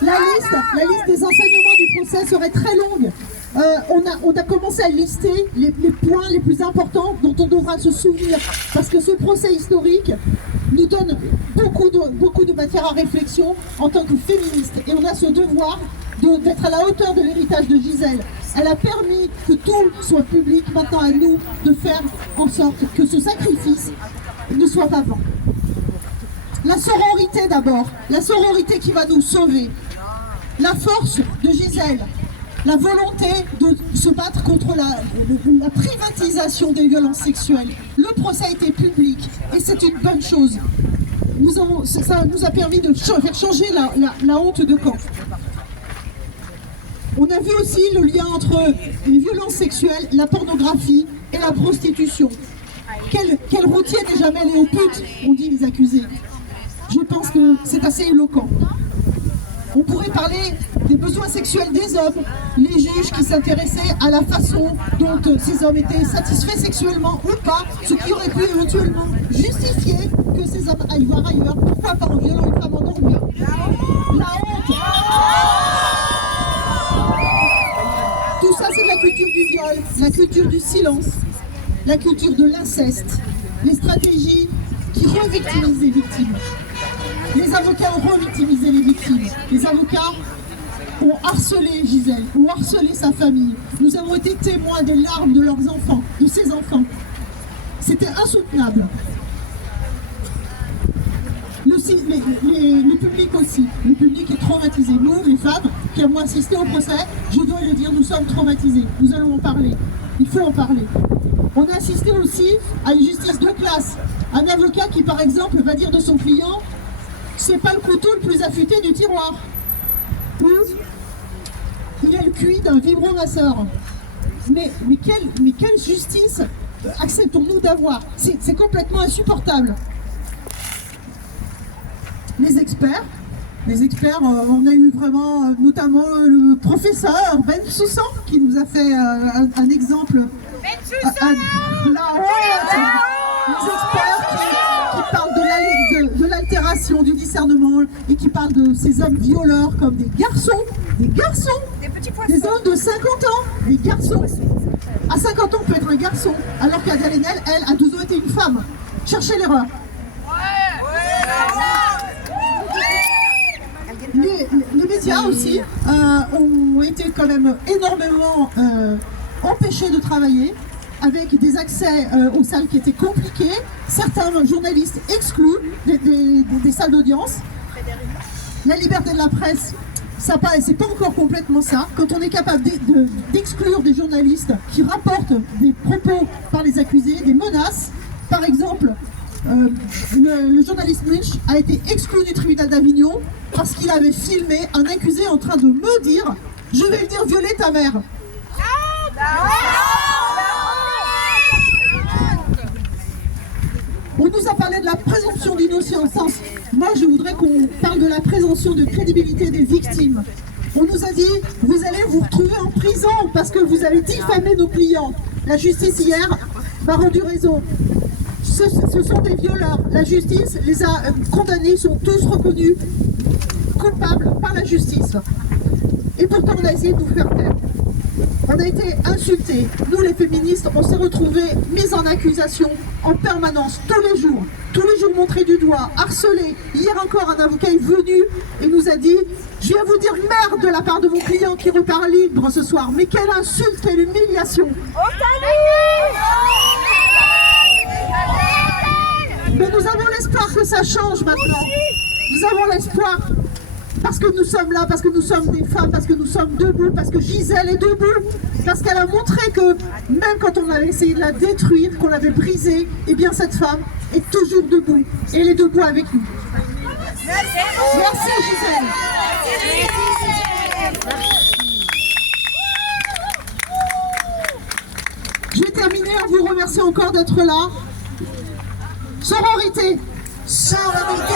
La liste des enseignements du procès serait très longue. On a commencé à lister les points les plus importants dont on devra se souvenir, parce que ce procès historique nous donne beaucoup de matière à réflexion en tant que féministe. Et on a ce devoir d'être à la hauteur de l'héritage de Gisèle. Elle a permis que tout soit public. Maintenant à nous de faire en sorte que ce sacrifice ne soit pas vain. La sororité d'abord, la sororité qui va nous sauver. La force de Gisèle, la volonté de se battre contre la privatisation des violences sexuelles. Le procès a été public et c'est une bonne chose. Ça nous a permis de faire changer la honte de camp. On a vu aussi le lien entre les violences sexuelles, la pornographie et la prostitution. Quel routier n'est jamais allé aux putes, ont dit les accusés. Je pense que c'est assez éloquent. On pourrait parler des besoins sexuels des hommes, les juges qui s'intéressaient à la façon dont ces hommes étaient satisfaits sexuellement ou pas, ce qui aurait pu éventuellement justifier que ces hommes aillent voir ailleurs. Pourquoi pas en violant une femme endormie? La honte. Tout ça, c'est la culture du viol, la culture du silence, la culture de l'inceste, les stratégies qui revictimisent les victimes. Les avocats ont revictimisé les victimes. Les avocats ont harcelé Gisèle, ont harcelé sa famille. Nous avons été témoins des larmes de leurs enfants, de ses enfants. C'était insoutenable. Le public aussi. Le public est traumatisé. Nous, les femmes qui avons assisté au procès, je dois le dire, nous sommes traumatisés. Nous allons en parler. Il faut en parler. On a assisté aussi à une justice de classe. Un avocat qui, par exemple, va dire de son client: c'est pas le couteau le plus affûté du tiroir. Ou il a le QI d'un vibromasseur. Mais quelle justice acceptons-nous d'avoir? C'est complètement insupportable. Les experts, on a eu vraiment notamment le professeur Ben Soussan qui nous a fait un exemple. Ben Soussan Les experts qui parlent de l'altération du discernement et qui parlent de ces hommes violeurs comme des garçons, des hommes de 50 ans, des garçons. À 50 ans, on peut être un garçon, alors qu'Adèle Haenel, elle, à 12 ans, était une femme. Cherchez l'erreur. Les médias aussi ont été quand même énormément empêchés de travailler, avec des accès aux salles qui étaient compliqués, certains journalistes exclus des salles d'audience. La liberté de la presse, c'est pas encore complètement ça. Quand on est capable d'exclure des journalistes qui rapportent des propos par les accusés, des menaces, par exemple, le journaliste Munch a été exclu du tribunal d'Avignon parce qu'il avait filmé un accusé en train de me dire « Je vais venir violer ta mère ». On nous a parlé de la présomption d'innocence. Moi, je voudrais qu'on parle de la présomption de crédibilité des victimes. On nous a dit, vous allez vous retrouver en prison parce que vous avez diffamé nos clients. La justice hier m'a rendu raison. Ce sont des violeurs. La justice les a condamnés, ils sont tous reconnus coupables par la justice. Et pourtant, on a essayé de nous faire taire. On a été insultés. Nous, les féministes, on s'est retrouvés mis en accusation en permanence, tous les jours montrés du doigt, harcelés. Hier encore, un avocat est venu et nous a dit « Je viens vous dire merde de la part de mon client qui repart libre ce soir. » Mais quelle insulte, quelle humiliation! Mais nous avons l'espoir que ça change maintenant. Nous avons l'espoir. Parce que nous sommes là, parce que nous sommes des femmes, parce que nous sommes debout, parce que Gisèle est debout, parce qu'elle a montré que même quand on avait essayé de la détruire, qu'on l'avait brisée, eh bien cette femme est toujours debout. Et elle est debout avec nous. Merci Gisèle. Je vais terminer en vous remerciant encore d'être là. Sororité. Sororité.